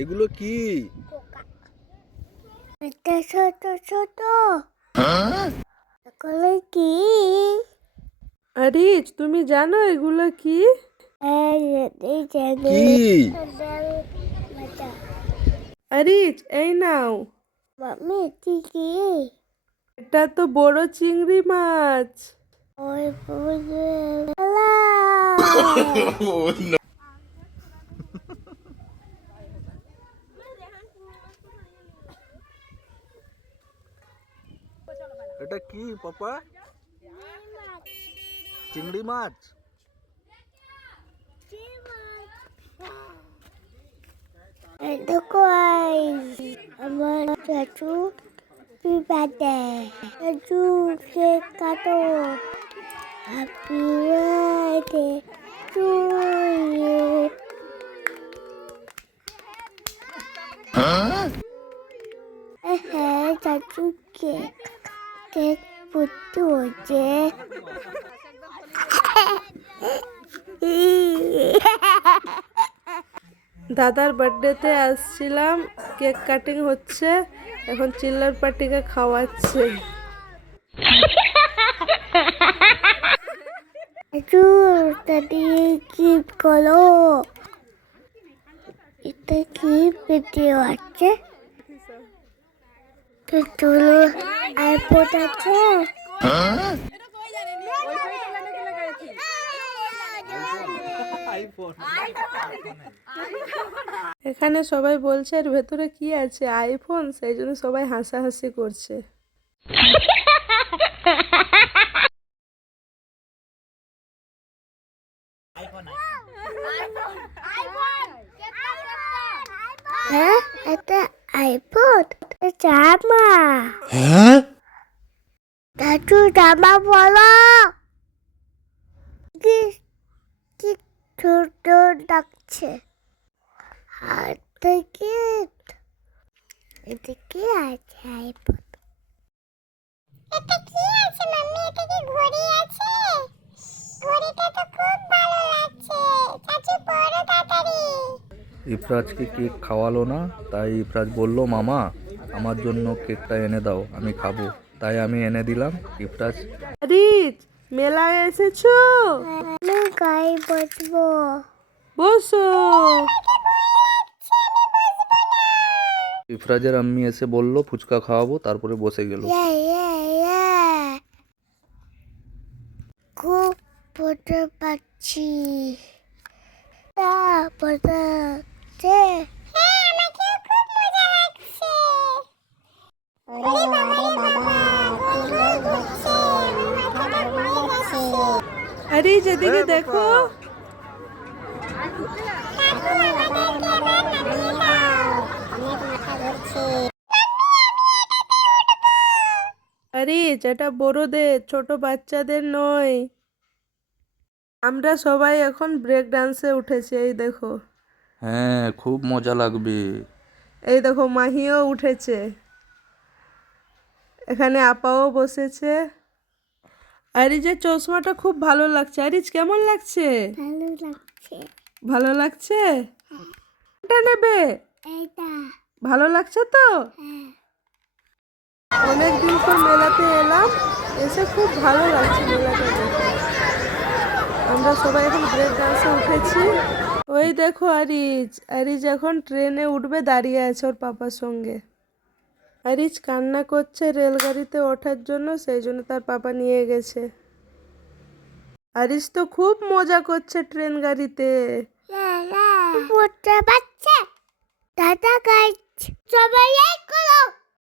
এগুলো কি? এটা ছোট ছোট এগুলো কি? আরিজ, তুমি জানো এগুলো কি? কি? আরিজ, এই নাও। মাম্মি এটি কি? এটা তো বড় চিংড়ি মাছ। ওই এটা কি পাপা? চিংড়ি মাছ? দেখো আমার চাচু বার্থডে চাচু কেক কাটো হ্যাপি বার্থডে টু ইউ হ্যাঁ চাচু কেক কেক পুটু হচ্ছে দাদার বার্থডেতে আসছিলাম, কেক কাটিং হচ্ছে, এখন চিল্লার পার্টিকে খাওয়াচ্ছে। চাচু দাদি কি করো? এটা কি ভিডিও আছে? তুলো আইপড আছে? এখানে সবাই বলছে এর ভেতরে কি আছে, আইফোন, সেই জন্য সবাই হাসাহাসি করছে। হ্যাঁ এটা আইপড জামা। হ্যাঁ? চাচু জামা বলো কি কি ছোট লাগছে হাতে কি এটা কি আছে আইপড? এটা কি আছে মাম্মি? এটা কি ঘড়ি আছে? ঘড়িটা তো খুব ভালো লাগছে। চাচু পড়ো তাড়াতাড়ি। ইফরাজকে কেক খাওয়ালো না, তাই ইফরাজ বলল মামা আমার জন্য কেকটা এনে দাও, আমি খাবো। তাই আমি এনে দিলাম। ইফরাজ আরিজ, মেলায় এসেছো? আমি গায়ে বসবো। বসো। ইফরাজের আম্মি এসে বলল ফুচকা খাওয়াবো, তারপরে বসে গেল। খুব পড়তে পারছি। পড়তে আমাকে খুব মজা লাগছে। ওরে বাবা আরিজ, এদিকে দেখো। আরিজ, এটা বড়দের, ছোট বাচ্চাদের নয়। আমরা সবাই এখন ব্রেক ডান্সে উঠেছি, এই দেখো। হ্যাঁ, খুব মজা লাগবে। এই দেখো, মাহিও উঠেছে, এখানে আপাও বসেছে। আরিজের চশমাটা খুব ভালো লাগছে। আরিজ, কেমন লাগছে? ভালো লাগছে। ভালো লাগছে? এটা নেবে? এইটা ভালো লাগছে তো? অনেকদিন পর মেলাতে এলাম, এসে খুব ভালো লাগছে মেলাটা দেখে। আমরা সবাই এখন ব্রেক ডান্সে উঠেছি। ওই দেখো আরিজ, আরিজ এখন ট্রেনে উঠবে, দাঁড়িয়ে আছে ওর পাপার সঙ্গে। আরিজ কান্না করছে রেলগাড়িতে ওঠার জন্য, সেই জন্য তার পাপা নিয়ে গেছে। আরিজ তো খুব মজা করছে ট্রেন গাড়িতে। পড়তে পারছে দাদা গাইছ সবাই